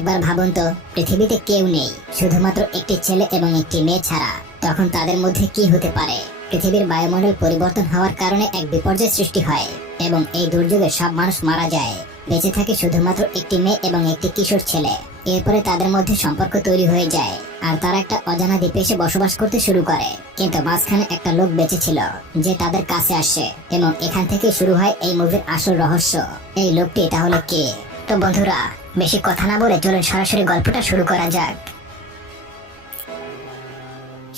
একবার ভাবুন তো, পৃথিবীতে কেউ নেই, শুধুমাত্র একটি ছেলে এবং একটি মেয়ে ছাড়া। তখন তাদের মধ্যে কি হতে পারে? পৃথিবীর বায়ুমণ্ডল পরিবর্তন হওয়ার কারণে এক বিপর্যয় সৃষ্টি হয় এবং এই দুর্যোগে সব মানুষ মারা যায়। বেঁচে থাকে শুধুমাত্র একটি মেয়ে এবং একটি কিশোর ছেলে। এরপরে তাদের মধ্যে সম্পর্ক তৈরি হয়ে যায় আর তারা একটা অজানা দ্বীপে এসে বসবাস করতে শুরু করে। কিন্তু মাঝখানে একটা লোক বেঁচে ছিল যে তাদের কাছে আসে এবং এখান থেকে শুরু হয় এই মুভির আসল রহস্য। এই লোকটি তাহলে কে? তো বন্ধুরা, বেশি কথা না বলে চলুন সরাসরি গল্পটা শুরু করা যাক।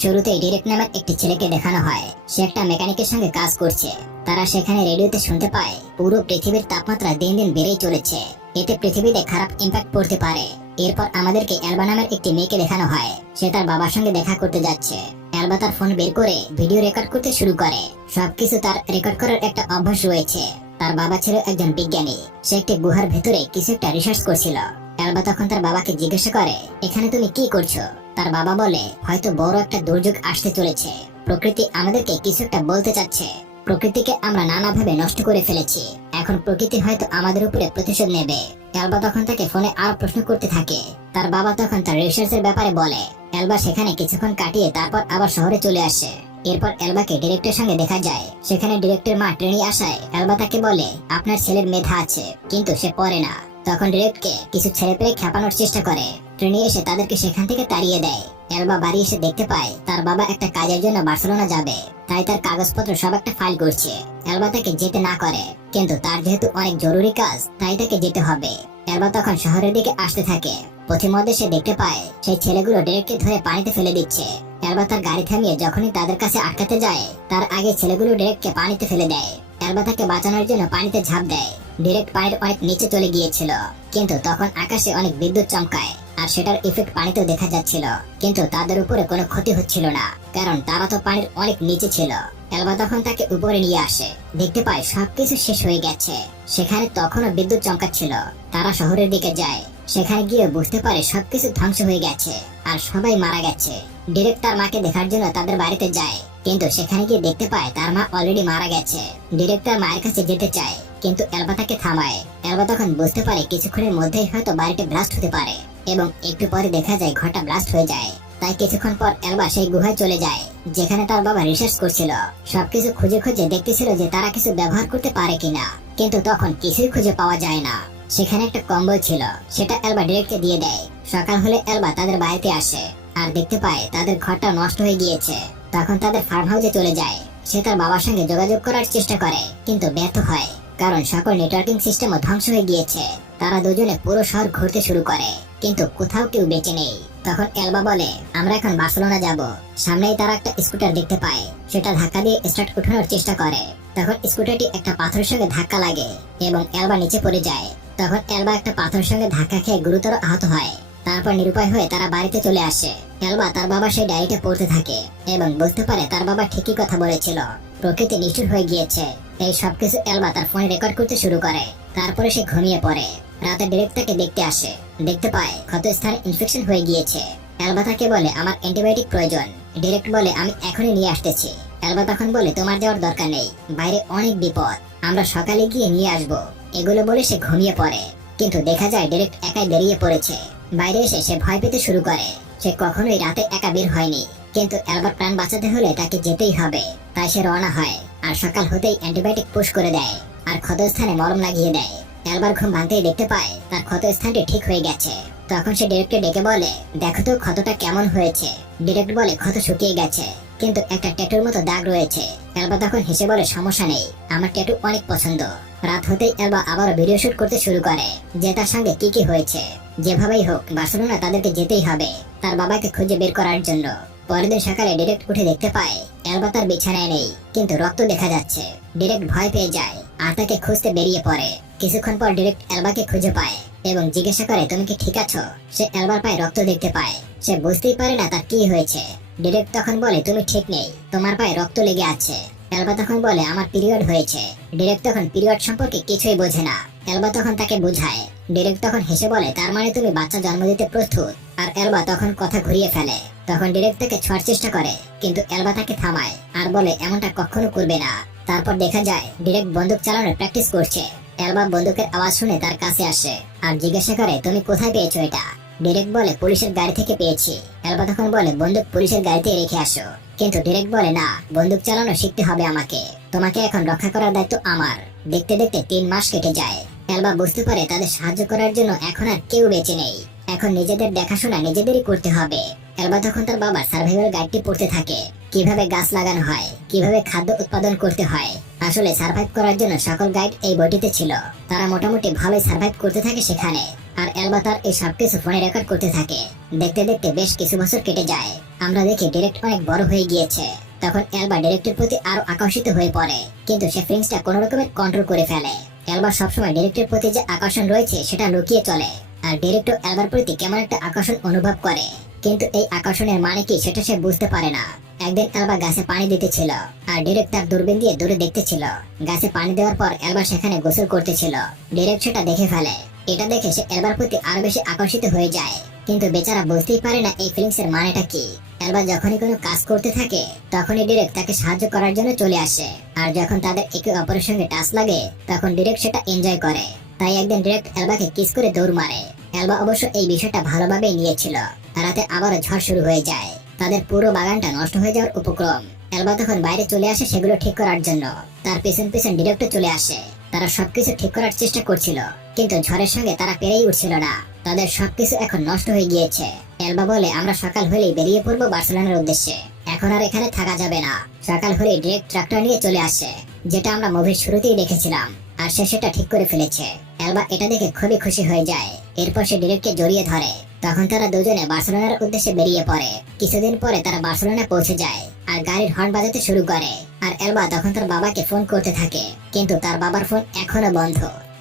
শুরুতেই ডিরেক্ট নামের একটি ছেলেকে দেখানো হয়। সে একটা মেকানিকের সঙ্গে কাজ করছে। তারা সেখানে রেডিওতে শুনতে পায় পুরো পৃথিবীর তাপমাত্রা দিন দিন বেড়েই চলেছে, এতে পৃথিবীতে খারাপ ইম্প্যাক্ট পড়তে পারে। এরপর আমাদেরকে অ্যালবা নামের একটি মেয়েকে দেখানো হয়। সে তার বাবার সঙ্গে দেখা করতে যাচ্ছে। অ্যালবা তার ফোন বের করে ভিডিও রেকর্ড করতে শুরু করে। সবকিছু তার রেকর্ড করার একটা অভ্যাস রয়েছে। তার বাবা ছিল একজন বিজ্ঞানী। সে একটি গুহার ভেতরে কিছু একটা রিসার্চ করছিল। অ্যালবা তখন তার বাবাকে জিজ্ঞাসা করে, এখানে তুমি কি করছো? তার বাবা বলে, হয়তো বড় একটা দুর্যোগ আসতে চলেছে। প্রকৃতি আমাদেরকে কিছু একটা বলতে চাচ্ছে। প্রকৃতিকে আমরা নানাভাবে নষ্ট করে ফেলেছি। এখন প্রকৃতি হয়তো আমাদের উপরে প্রতিশোধ নেবে। অ্যালবা তখন তাকে ফোনে আরো প্রশ্ন করতে থাকে। তার বাবা তখন তার রিসার্চের ব্যাপারে বলে। অ্যালবা সেখানে কিছুক্ষণ কাটিয়ে তারপর আবার শহরে চলে আসে। এরপর অ্যালবাকে ডিরেক্টরের সঙ্গে দেখা যায়। সেখানে ডিরেক্টর মা ট্রেনে আসায় অ্যালবা তাকে বলে, আপনার ছেলের মেধা আছে কিন্তু সে পড়ে না। তখন ডিরেক্টকে কিছু ছেলে পেলে খেপানোর চেষ্টা করে। ট্রেনে এসে তাদেরকে সেখান থেকে তাড়িয়ে দেয়। অ্যালবা বাড়ি এসে দেখতে পায় তার বাবা একটা কাজের জন্য বার্সেলোনা যাবে, তাই তার কাগজপত্র সব একটা ফাইল করছে। অ্যালবা তাকে যেতে না করে, কিন্তু তার যেহেতু অনেক জরুরি কাজ তাই তাকে যেতে হবে। অ্যালবা তখন শহরের দিকে আসতে থাকে। পথিমধ্যে সে দেখতে পায় সেই ছেলেগুলো ডিরেক্টকে ধরে পানিতে ফেলে দিচ্ছে। অ্যালবা তার গাড়ি থামিয়ে যখনই তাদের কাছে আটকাতে যায়, তার আগে ছেলেগুলো ডিরেক্টকে পানিতে ফেলে দেয়। অ্যালবা তাকে বাঁচানোর জন্য পানিতে ঝাঁপ দেয়। ডিরেক্ট পানির অনেক নিচে চলে গিয়েছিল, কিন্তু তখন আকাশে অনেক বিদ্যুৎ চমকায় আর সেটার ইফেক্ট পানিতেও দেখা যাচ্ছিল। কিন্তু তাদের উপরে কোনো ক্ষতি হচ্ছিল না, কারণ তারা তো পানির অনেক নিচে ছিল। অ্যালবা তখন তাকে উপরে নিয়ে আসে। দেখতে পায় সবকিছু শেষ হয়ে গেছে। সেখানে তখনও বিদ্যুৎ চমকাচ্ছিল। তারা শহরের দিকে যায়। সেখানে গিয়ে বুঝতে পারে সবকিছু ধ্বংস হয়ে গেছে আর সবাই মারা গেছে। ডিরেক্ট তার মাকে দেখার জন্য তাদের বাড়িতে যায়, কিন্তু সেখানে গিয়ে দেখতে পায় তার মা অলরেডি মারা গেছে। ডিরেক্ট তার মায়ের কাছে যেতে চায়, কিন্তু অ্যালবা তাকে থামায়। অ্যালবা তখন বুঝতে পারে কিছুক্ষণের মধ্যেই হয়তো বাড়িতে ব্লাস্ট হতে পারে এবং একটু পরে দেখা যায় ঘরটা ব্লাস্ট হয়ে যায়। তাই কিছুক্ষণ পর অ্যালবা সেই গুহায় চলে যায় যেখানে তার বাবা রিসার্চ করছিল। সবকিছু খুঁজে খুঁজে দেখতেছিল যে তারা কিছু ব্যবহার করতে পারে কিনা, কিন্তু তখন কিছুই খুঁজে পাওয়া যায় না। সেখানে একটা কম্বল ছিল, সেটা অ্যালবা ডিরেক্টকে দিয়ে দেয়। সকাল হলে অ্যালবা তাদের বাড়িতে আসে আর দেখতে পায় তাদের ঘরটা নষ্ট হয়ে গিয়েছে। তখন তাদের ফার্ম হাউসে চলে যায়। সে তার বাবার সঙ্গে যোগাযোগ করার চেষ্টা করে, কিন্তু ব্যর্থ হয়, কারণ সকল নেটওয়ার্কিং সিস্টেমও ধ্বংস হয়ে গিয়েছে। তারা দুজনে পুরো শহর ঘুরতে শুরু করে, কিন্তু কোথাও কেউ বেঁচে নেই। তখন অ্যালবা বলে, আমরা এখন বার্সেলোনা যাব। সামনেই তারা একটা স্কুটার দেখতে পায়। সেটা ধাক্কা দিয়ে স্টার্ট উঠানোর চেষ্টা করে। তখন স্কুটারটি একটা পাথরের সঙ্গে ধাক্কা লাগে এবং অ্যালবা নিচে পড়ে যায়। তখন অ্যালবা একটা পাথরের সঙ্গে ধাক্কা খেয়ে গুরুতর আহত হয়। তারপর নিরুপায় হয়ে তারা বাড়িতে চলে আসে। অ্যালবা তার বাবা সেই ডায়েরিটা পড়তে থাকে এবং বুঝতে পারে তার বাবা ঠিকই কথা বলেছিল, প্রকৃতি নিষ্ঠুর হয়ে গিয়েছে। এই সবকিছু অ্যালবা তার ফোনে রেকর্ড করতে শুরু করে। তারপরে সে ঘুমিয়ে পড়ে। রাতে ডিরেক্ট তাকে দেখতে আসে। দেখতে পায় ক্ষত স্থানে ইনফেকশন হয়ে গিয়েছে। অ্যালবা তাকে বলে, আমার অ্যান্টিবায়োটিক প্রয়োজন। ডিরেক্ট বলে, আমি এখনই নিয়ে আসতেছি। অ্যালবা তখন বলে, তোমার যাওয়ার দরকার নেই, বাইরে অনেক বিপদ, আমরা সকালে গিয়ে নিয়ে আসবো। এগুলো বলে সে ঘুমিয়ে পড়ে। কিন্তু দেখা যায় ডিরেক্ট একাই বেরিয়ে পড়েছে। বাইরে এসে সে ভয় পেতে শুরু করে। সে কখনোই রাতে একা বের হয়নি, কিন্তু অ্যালবার প্রাণ বাঁচাতে হলে তাকে যেতেই হবে। তাই সে রওনা হয় আর সকাল হতেই অ্যান্টিবায়োটিক পুশ করে দেয় আর ক্ষতস্থানে মলম লাগিয়ে দেয়। অ্যালবার ঘুম ভাঙতেই দেখতে পায় তার ক্ষত স্থানটি ঠিক হয়ে গেছে। তখন সে ডিরেক্টকে ডেকে বলে, দেখো তো ক্ষতটা কেমন হয়েছে। ডিরেক্ট বলে, ক্ষত শুকিয়ে গেছে, কিন্তু একটা ট্যাটুর মতো দাগ রয়েছে। অ্যালবা তখন হেসে বলে, সমস্যা নেই, আমার ট্যাটু অনেক পছন্দ। রাত হতেই অ্যালবা আবারও ভিডিও শুট করতে শুরু করে যে তার সঙ্গে কি কি হয়েছে। যেভাবেই হোক বার্সেলোনা তাদেরকে যেতেই হবে তার বাবাকে খুঁজে বের করার জন্য। পরের দিন সকালে ডিরেক্ট উঠে দেখতে পায় অ্যালবা তার বিছানায় নেই, কিন্তু রক্ত দেখা যাচ্ছে। ডিরেক্ট ভয় পেয়ে যায় আর তাকে খুঁজতে বেরিয়ে পড়ে। কিছুক্ষণ পর ডিরেক্ট অ্যালবাকে খুঁজে পায় এবং জিজ্ঞাসা করে, তুমি কি ঠিক আছো? সে অ্যালবার পায়ে রক্ত দেখতে পায়। সে বুঝতেই পারে না তার কি হয়েছে। ডিরেক্ট তখন বলে, তুমি ঠিক নেই, তোমার পায়ে রক্ত লেগে আছে। অ্যালবা তখন বলে, আমার পিরিয়ড হয়েছে। ডিরেক্ট তখন পিরিয়ড সম্পর্কে কিছুই বোঝে না। অ্যালবা তখন তাকে বোঝায়। ডিরেক্ট তখন হেসে বলে, তার মানে তুমি বাচ্চা জন্ম দিতে প্রস্তুত। আর অ্যালবা তখন কথা ঘুরিয়ে ফেলে। তখন ডিরেক্ট তাকে ছোঁয়ার চেষ্টা করে, কিন্তু অ্যালবা তাকে থামায় আর বলে, এমনটা কখনো করবে না। তারপর দেখা যায় ডিরেক্ট বন্দুক চালানোর প্র্যাকটিস করছে। এলবা বন্দুকের আওয়াজ শুনে তার কাছে আসে আর জিজ্ঞাসা করে, তুমি কোথায় পেয়েছো এটা? ডিরেক্ট বলে, পুলিশের গাড়ি থেকে পেয়েছি। এলবা তখন বলে, বন্দুক পুলিশের গাড়িতে রেখে আসো। কিন্তু ডিরেক্ট বলে, না, বন্দুক চালানো শিখতে হবে আমাকে, তোমাকে এখন রক্ষা করার দায়িত্ব আমার। দেখতে দেখতে 3 মাস কেটে যায়। এলবা বুঝতে পারে তাদের সাহায্য করার জন্য এখন আর কেউ বেঁচে নেই, এখন নিজেদের দেখাশোনা নিজেদেরই করতে হবে। এলবা তখন তার বাবার সার্ভাইভাল গাইডটি পড়তে থাকে, কিভাবে গাছ লাগানো হয়, কিভাবে খাদ্য উৎপাদন করতে হয়। আসলে সার্ভাইভ করার জন্য সকল গাইড এই বইটিতে ছিল। তারা মোটামুটি ভালোই সার্ভাইভ করতে থাকে সেখানে। আর এলবা তার এই সবকিছু ফোনে রেকর্ড করতে থাকে। দেখতে দেখতে বেশ কিছু বছর কেটে যায়। আমরা দেখি ডিরেক্ট অনেক বড় হয়ে গিয়েছে। তখন এলবা ডিরেক্টের প্রতি আরো আকর্ষিত হয়ে পড়ে, কিন্তু সে ফিলিংসটা কোনো রকমের কন্ট্রোল করে ফেলে। এলবা সবসময় ডিরেক্টের প্রতি যে আকর্ষণ রয়েছে সেটা লুকিয়ে চলে, আর ডিরেক্টর এলবার প্রতি কেমন একটা আকর্ষণ অনুভব করে, কিন্তু এই আকর্ষণের মানে কি সেটা সে বুঝতে পারে না। একদিন এলবা গাছে পানি দিতেছিল, আর ডিরেক্ট তার দূরবীন দিয়ে দূরে দেখতেছিল। গাছে পানি দেওয়ার পর এলবা সেখানে গোসল করতেছিল। ডিরেক্ট সেটা দেখে ফেলে। এটা দেখে সে এলবার প্রতি আরো বেশি আকর্ষিত হয়ে যায়, কিন্তু বেচারা বুঝতেই পারে না এই ফিলিংস এর মানেটা কি। এলবা যখনই কোনো কাজ করতে থাকে তখনই ডিরেক্ট তাকে সাহায্য করার জন্য চলে আসে, আর যখন তাদের একে অপরের সঙ্গে টাচ লাগে তখন ডিরেক্ট সেটা এনজয় করে। তাই একদিন ডিরেক্ট এলবাকে কিস করে দৌড় মারে। এলবা অবশ্য এই বিষয়টা ভালোভাবেই নিয়েছিল। রাতে আবারও ঝড় শুরু হয়ে যায়, তাদের পুরো বাগানটা নষ্ট হয়ে যাওয়ার উপক্রম। এলবা তখন বাইরে চলে আসে সেগুলো ঠিক করার জন্য। তার পিছন পিছন ডিরেক্টর চলে আসে। তারা সবকিছু ঠিক করার চেষ্টা করছিল, কিন্তু ঝড়ের সঙ্গে তারা পেরেই উঠছিল না। তাদের সবকিছু এখন নষ্ট হয়ে গিয়েছে। এলবা বলে, আমরা সকাল হলেই বেরিয়ে পড়বো বার্সেলোনার উদ্দেশ্যে, এখন আর এখানে থাকা যাবে না। সকাল হলেই ডিরেক্ট ট্রাক্টর নিয়ে চলে আসে, যেটা আমরা মুভির শুরুতেই দেখেছিলাম, আর সে সেটা ঠিক করে ফেলেছে। এলবা এটা দেখে খুবই খুশি হয়ে যায়। এরপর সে ডিরেক্টকে জড়িয়ে ধরে। তখন তারা দুজনে বার্সেলোনার উদ্দেশ্যে বেরিয়ে পড়ে। কিছুদিন পরে তারা বার্সেলোনা পৌঁছে যায়, আর গাড়ির হর্ন বাজাতে শুরু করে। আর এলবা তখন তার বাবাকে ফোন করতে থাকে, কিন্তু তার বাবার ফোন এখনো বন্ধ।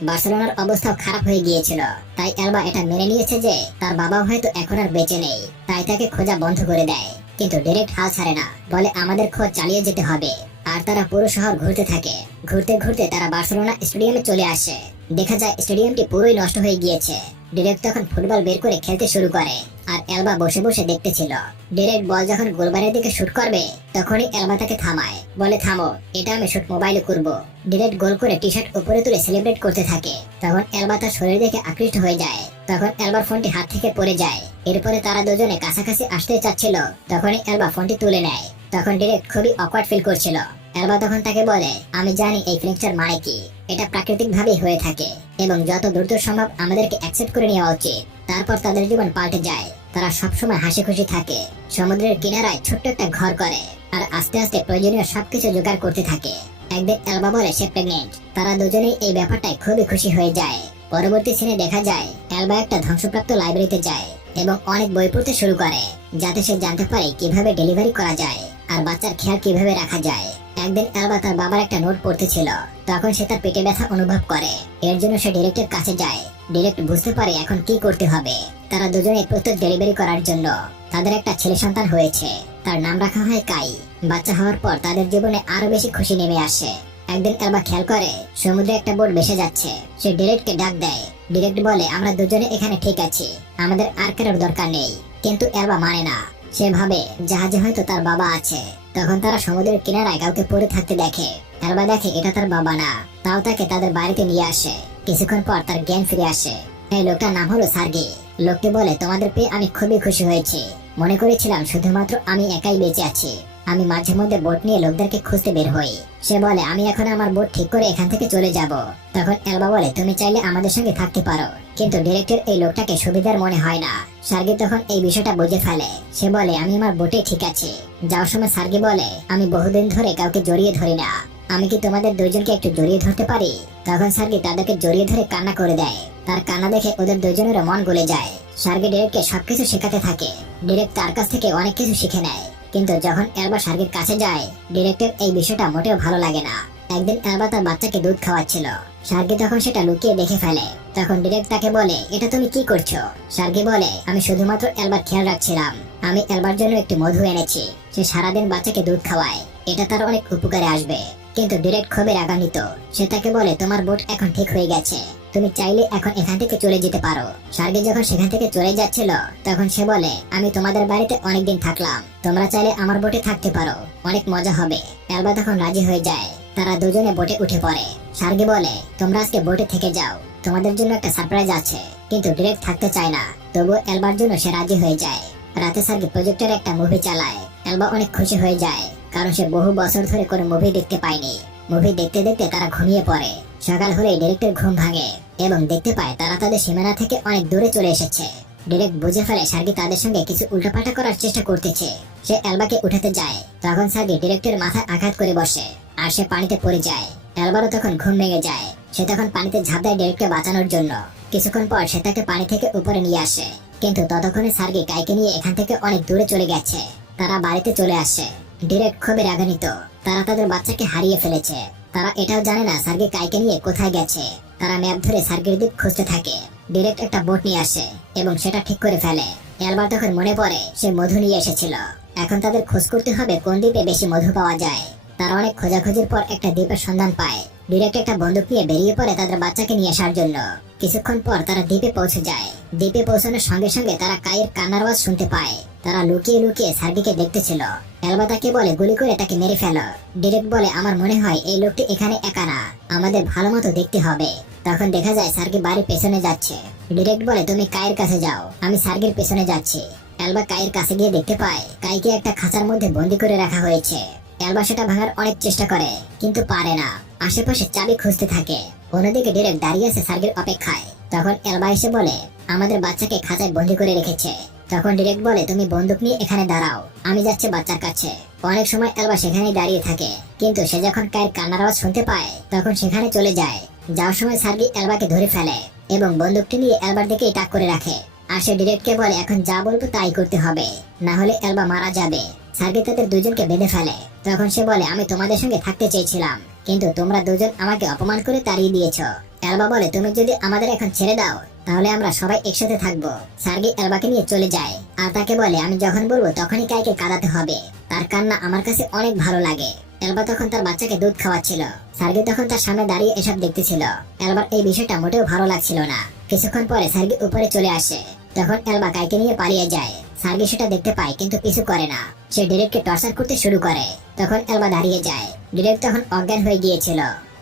বার্সেলোনার অবস্থাও খারাপ হয়ে গিয়েছিল, তাই এলবা এটা মেনে নিয়েছে যে তার বাবা হয়তো এখন আর বেঁচে নেই, তাই তাকে খোঁজা বন্ধ করে দেয়। কিন্তু ডিরেক্ট হাল ছাড়ে না, বলে আমাদের খোঁজ চালিয়ে যেতে হবে। আর তারা পুরো শহর ঘুরতে থাকে। ঘুরতে ঘুরতে তারা বার্সেলোনা স্টেডিয়ামে চলে আসে। দেখা যায় স্টেডিয়ামটি পুরোই নষ্ট হয়ে গিয়েছে। ডিরেক্ট তখন ফুটবল বের করে খেলতে শুরু করে, আর এলবা বসে বসে দেখতেছিল। ডিরেক্ট বল যখন গোলবারের দিকে শুট করবে তখনই এলবা তাকে থামায়, বলে থামো, এটা আমি শুট মোবাইলে করব। ডিরেক্ট গোল করে টি শার্ট উপরে তুলে সেলিব্রেট করতে থাকে। তখন এলবা তার শরীর দেখে আকৃষ্ট হয়ে যায়। তখন এলবার ফোনটি হাত থেকে পড়ে যায়। এরপরে তারা দুজনে কাছাকাছি আসতে চাচ্ছিল, তখনই এলবা ফোনটি তুলে নেয়। তখন ডিরেক্ট খুবই অকওয়ার্ড ফিল করছিল। এলবা তখন তাকে বলে, আমি জানি এই ফিলিংসটার মানে কি, এটা প্রাকৃতিক ভাবে হয়ে থাকে এবং যত দ্রুত সম্ভব আমাদেরকে অ্যাকসেপ্ট করে নেওয়া উচিত। তারপর তাদের জীবন পাল্টে যায়। তারা সবসময় হাসি খুশি থাকে, সমুদ্রের কিনারায় ছোট্ট একটা ঘর করে, আর আস্তে আস্তে প্রয়োজনীয় সবকিছু জোগাড় করতে থাকে। একদিন এলবা বলে সে প্রেগনেন্ট। তারা দুজনেই এই ব্যাপারটায় খুবই খুশি হয়ে যায়। পরবর্তী সিনে দেখা যায় এলবা একটা ধ্বংসপ্রাপ্ত লাইব্রেরিতে যায় এবং অনেক বই পড়তে শুরু করে, যাতে সে জানতে পারে কিভাবে ডেলিভারি করা যায় আর বাচ্চার খেয়াল কিভাবে রাখা যায়। একদিন এলবা তার বাবার একটা নোট পড়তেছিল, তখন সে তার পেটে ব্যথা অনুভব করে। এর জন্য সে ডিরেক্টের কাছে যায়। ডিরেক্ট বুঝতে পারে এখন কি করতে হবে। তারা দুজনে প্রত্যেক ডেলিভারি করার জন্য। তাদের একটা ছেলে সন্তান হয়েছে, তার নাম রাখা হয় কাই। বাচ্চা হওয়ার পর তাদের জীবনে আরো বেশি খুশি নেমে আসে। একদিন এলবা খেয়াল করে সমুদ্রে একটা বোট ভেসে যাচ্ছে। সে ডিরেক্টকে ডাক দেয়। ডিরেক্ট বলে, আমরা দুজনে এখানে ঠিক আছি, আমাদের আর কারোর দরকার নেই। কিন্তু এলবা মানে না। সে ভাবে জাহাজে হয়তো তার বাবা আছে। তখন তারা সমুদ্রের কিনারায় কাউকে পড়ে থাকতে দেখে। এলবা দেখে এটা তার বাবা না, তাও তাকে তাদের বাড়িতে নিয়ে আসে। কিছুক্ষণ পর তার জ্ঞান ফিরে আসে। এই লোকটার নাম হলো সার্গি। লোকটি বলে, তোমাদের পেয়ে আমি খুবই খুশি হয়েছি। মনে করেছিলাম শুধুমাত্র আমি একাই বেঁচে আছি। আমি মাঝে মধ্যে বোট নিয়ে লোকদেরকে খুঁজতে বের হই। সে বলে, আমি এখন আমার বোট ঠিক করে এখান থেকে চলে যাব। তখন এলবা বলে, তুমি চাইলে আমাদের সঙ্গে থাকতে পারো, কিন্তু ডিরেক্টর এই লোকটাকে সুবিধার মনে হয় না। সার্গি তখন এই বিষয়টা বুঝে ফেলে। সে বলে, আমি আমার বোটে ঠিক আছি। যাওয়ার সময় সার্গি বলে, আমি বহুদিন ধরে কাউকে জড়িয়ে ধরি না, আমি কি তোমাদের দুইজনকে একটু জড়িয়ে ধরতে পারি? তখন সার্গি তাদেরকে জড়িয়ে ধরে কান্না করে দেয়। তার কান্না দেখে ওদের দুজনেরও মন গলে যায়। সার্গি ডিরেক্টকে সবকিছু শেখাতে থাকে। ডিরেক্ট তার কাছ থেকে অনেক কিছু শিখে নেয়। কিন্তু যখন এলবা সার্গির কাছে যায়, ডিরেক্টের এই বিষয়টা মোটেও ভালো লাগে না। একদিন এলবা তার বাচ্চাকে দুধ খাওয়াচ্ছিল। সার্গি তখন সেটা লুকিয়ে দেখে ফেলে। তখন ডিরেক্ট তাকে বলে, এটা তুমি কি করছো? সার্গি বলে, আমি শুধুমাত্র এলবার খেয়াল রাখছিলাম। আমি এলবার জন্য একটি মধু এনেছি। সে সারাদিন বাচ্চাকে দুধ খাওয়ায়, এটা তার অনেক উপকারে আসবে। কিন্তু ডিরেক্ট খুবই রাগান্বিত। সে তাকে বলে, তোমার বোট এখন ঠিক হয়ে গেছে, তুমি চাইলে এখন এখান থেকে চলে যেতে পারো। সার্গি যখন সেখান থেকে চলে যাচ্ছিল তখন সে বলে, আমি তোমাদের বাড়িতে অনেকদিন থাকলাম, তোমরা চাইলে আমার বোটে থাকতে পারো, অনেক মজা হবে। এলবা তখন রাজি হয়ে যায়। তারা দুজনে বোটে উঠে পড়ে। সার্গি বলে, তোমরা আজকে বোটে থেকে যাও, তোমাদের জন্য একটা সারপ্রাইজ আছে। কিন্তু ডিরেক্ট থাকতে চায় না, তবুও এলবার জন্য সে রাজি হয়ে যায়। রাতে সার্গি প্রজেক্টরে একটা মুভি চালায়। এলবা অনেক খুশি হয়ে যায়, কারণ সে বহু বছর ধরে কোনো মুভি দেখতে পায়নি। মুভি দেখতে দেখতে তারা ঘুমিয়ে পড়ে। সকাল হলেই ডিরেক্টের ঘুম ভাঙে এবং দেখতে পায় তারা তাদের সীমানা থেকে অনেক দূরে চলে এসেছে। ডিরেক্ট বুঝে ফেলে সার্গি তাদের সঙ্গে কিছু উল্টোপাল্টা করার চেষ্টা করতেছে। সে এলবাকে উঠাতে যায়, তখন সার্গি ডিরেক্টের মাথায় আঘাত করে বসে আর সে পানিতে পড়ে যায়। এলবারও তখন ঘুম ভেঙে যায়। সে তখন পানিতে ঝাঁপ দেয় ডিরেক্টকে বাঁচানোর জন্য। কিছুক্ষণ পর সে তাকে পানি থেকে উপরে নিয়ে আসে, কিন্তু ততক্ষণে সার্গি কাইকে নিয়ে এখান থেকে অনেক দূরে চলে গেছে। তারা বাড়িতে চলে আসে। ডিরেক্ট খুবই রাগান্বিত, তারা তাদের বাচ্চাকে হারিয়ে ফেলেছে। তারা এটাও জানে না সার্গি কাইকে নিয়ে কোথায় গেছে। তারা ম্যাপ ধরে সার্গির দিক খুঁজতে থাকে। ডিরেক্ট একটা বোট নিয়ে আসে এবং সেটা ঠিক করে ফেলে। এলবার তখন মনে পড়ে সে মধু নিয়ে এসেছিল। এখন তাদের খোঁজ করতে হবে কোন দ্বীপে বেশি মধু পাওয়া যায়। তারা অনেক খোঁজাখুঁজির পর একটা দ্বীপের সন্ধান পায়। ডিরেক্ট একটা বন্দুক নিয়ে বেরিয়ে পড়ে তাদের বাচ্চাকে নিয়ে আসার জন্য। কিছুক্ষণ পর তারা দ্বীপে পৌঁছে যায়। দ্বীপে পৌঁছানোর সঙ্গে সঙ্গে তারা কাইয়ের কান্নার আওয়াজ শুনতে পায়। তারা লুকিয়ে লুকিয়ে সার্গিকে দেখতেছিল। এলবা তাকে বলে গুলি করে তাকে মেরে ফেলো। ডিরেক্ট বলে, আমার মনে হয় এই লোকটি এখানে একা না, আমাদের ভালো মতো দেখতে হবে। তখন দেখা যায় সার্গি বাড়ির পেছনে যাচ্ছে। ডিরেক্ট বলে, তুমি কাইয়ের কাছে যাও, আমি সার্গির পেছনে যাচ্ছি। এলবা কাইয়ের কাছে গিয়ে দেখতে পায় কাইকে একটা খাঁচার মধ্যে বন্দি করে রাখা হয়েছে। এলবা সেটা ভাঙার অনেক চেষ্টা করে, কিন্তু পারে না। আশেপাশে চাবি খুঁজতে থাকে। অন্যদিকে ডিরেক্ট দাঁড়িয়ে আছে সার্গির অপেক্ষায়। তখন এলবা এসে বলে, আমাদের বাচ্চাকে খাঁচায় বন্দি করে রেখেছে। তখন ডিরেক্ট বলে, তুমি বন্দুক নিয়ে এখানে দাঁড়াও, আমি যাচ্ছি বাচ্চার কাছে। অনেক সময় এলবা সেখানেই দাঁড়িয়ে থাকে, কিন্তু সে যখন কায়ের কান্নার আওয়াজ শুনতে পায় তখন সেখানে চলে যায়। যাওয়ার সময় সার্গি এলবাকে ধরে ফেলে এবং বন্দুকটি নিয়ে এলবার দিকে তাক করে রাখে। আর সে ডিরেক্টকে বলে, এখন যা বলবো তাই করতে হবে, না হলে এলবা মারা যাবে। সার্গি তাদের দুজনকে বেঁধে ফেলে। তখন সে বলে, আমি তোমাদের সঙ্গে থাকতে চেয়েছিলাম, কিন্তু তোমরা দুজন আমাকে অপমান করে তাড়িয়ে দিয়েছো। এলবা বলে, তুমি যদি আমাদের এখন ছেড়ে দাও তাহলে আমরা সবাই একসাথে থাকবো। সার্গি এলবাকে নিয়ে চলে যায় আর তাকে বলে, আমি যখন বলবো তখনই কাইকে কাঁদাতে হবে, তার কান্না আমার কাছে অনেক ভালো লাগে। এলবা তখন তার বাচ্চাকে দুধ খাওয়াচ্ছিল। সার্গি তখন তার সামনে দাঁড়িয়ে এসব দেখতেছিল। এলবার এই বিষয়টা মোটেও ভালো লাগছিল না। কিছুক্ষণ পরে সার্গি উপরে চলে আসে। তখন এলবা কাইকে নিয়ে পালিয়ে যায়। সার্গি সেটা দেখতে পায় কিন্তু কিছু করে না। সে ডিরেক্টকে টর্চার করতে শুরু করে। তখন এলবা দাঁড়িয়ে যায়। ডিরেক্ট তখন অজ্ঞান হয়ে গিয়েছিল।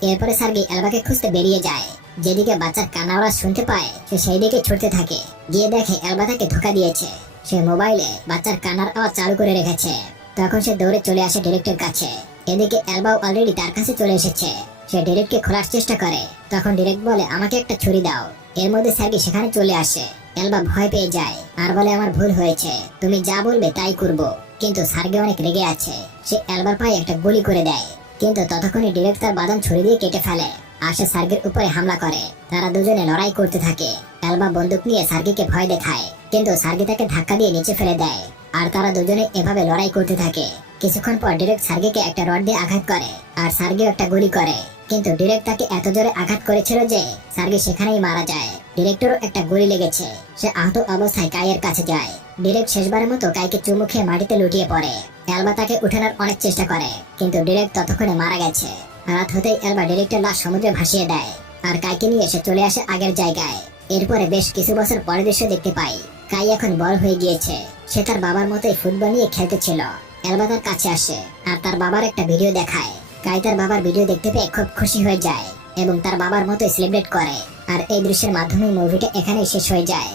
এরপরে সার্গি এলবাকে খুঁজতে বেরিয়ে যায়। যেদিকে বাচ্চার কান্না আওয়াজ শুনতে পায় সে সেই দিকে ছুটতে থাকে। গিয়ে দেখে এলবা তাকে ধোকা দিয়েছে। সে মোবাইলে বাচ্চার কান্নার আওয়াজ চালু করে রেখেছে। তখন সে দৌড়ে চলে আসে ডিরেক্টের কাছে। এদিকে এলবাও অলরেডি তার কাছে চলে এসেছে। সে ডিরেক্টকে খোলার চেষ্টা করে। তখন ডিরেক্ট বলে, আমাকে একটা ছুরি দাও। এর মধ্যে সার্গি সেখানে চলে আসে। এলবা ভয় পেয়ে যায় আর বলে, আমার ভুল হয়েছে, তুমি যা বলবে তাই করব। কিন্তু সার্গি অনেক রেগে আছে। সে এলবার পায়ে একটা গুলি করে দেয়, কিন্তু ততক্ষণে ডিরেক্ট তার বাদাম ছুরি দিয়ে কেটে ফেলে আর সে সার্গির উপরে হামলা করে। তারা দুজনে লড়াই করতে থাকে। এলবা বন্দুক নিয়ে সার্গিকে ভয় দেখায়, কিন্তু সার্গি তাকে ধাক্কা দিয়ে নিচে ফেলে দেয় আর তারা দুজনে এভাবে লড়াই করতে থাকে। কিছুক্ষণ পর ডিরেক্ট সার্গিকে একটা রড দিয়ে আঘাত করে আর সার্গিও একটা গুলি করে, কিন্তু ডিরেক্ট তাকে এত জোরে আঘাত করেছিল যে সার্গি সেখানেই মারা যায়। ডিরেক্টরও একটা গুলি লেগেছে। সে আহত অবস্থায় কাইয়ের কাছে যায়। ডিরেক্ট শেষবারের মতো কাইকে চুমু খেয়ে মাটিতে লুটিয়ে পড়ে। এলবা তাকে উঠানোর অনেক চেষ্টা করে, কিন্তু ডিরেক্ট ততক্ষণে মারা গেছে। রাত হতেই এলবা ডিরেক্টের লাশ সমুদ্রে ভাসিয়ে দেয় আর কাইকে নিয়ে এসে চলে আসে আগের জায়গায়। এরপরে বেশ কিছু বছর পরে দৃশ্য দেখতে পাই। কাই এখন বড় হয়ে গিয়েছে। সে তার বাবার মতোই ফুটবল নিয়ে খেলতেছিল। এলবা তার কাছে আসে আর তার বাবার একটা ভিডিও দেখায়। কাই তার বাবার ভিডিও দেখতে পেয়ে খুব খুশি হয়ে যায় এবং তার বাবার মতোই সেলিব্রেট করে। আর এই দৃশ্যের মাধ্যমে মুভিটা এখানেই শেষ হয়ে যায়।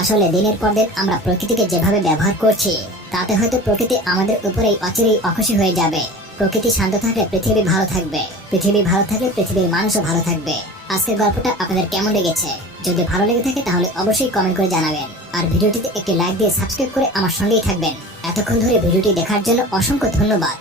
আসলে দিনের পর দিন আমরা প্রকৃতিকে যেভাবে ব্যবহার করছি তাতে হয়তো প্রকৃতি আমাদের উপরেই অচিরেই অখুশি হয়ে যাবে। প্রকৃতি শান্ত থাকলে পৃথিবী ভালো থাকবে, পৃথিবী ভালো থাকলে পৃথিবীর মানুষও ভালো থাকবে। আজকের গল্পটা আপনাদের কেমন লেগেছে? যদি ভালো লেগে থাকে তাহলে অবশ্যই কমেন্ট করে জানাবেন আর ভিডিওটিতে একটি লাইক দিয়ে সাবস্ক্রাইব করে আমার সঙ্গেই থাকবেন। এতক্ষণ ধরে ভিডিওটি দেখার জন্য অসংখ্য ধন্যবাদ।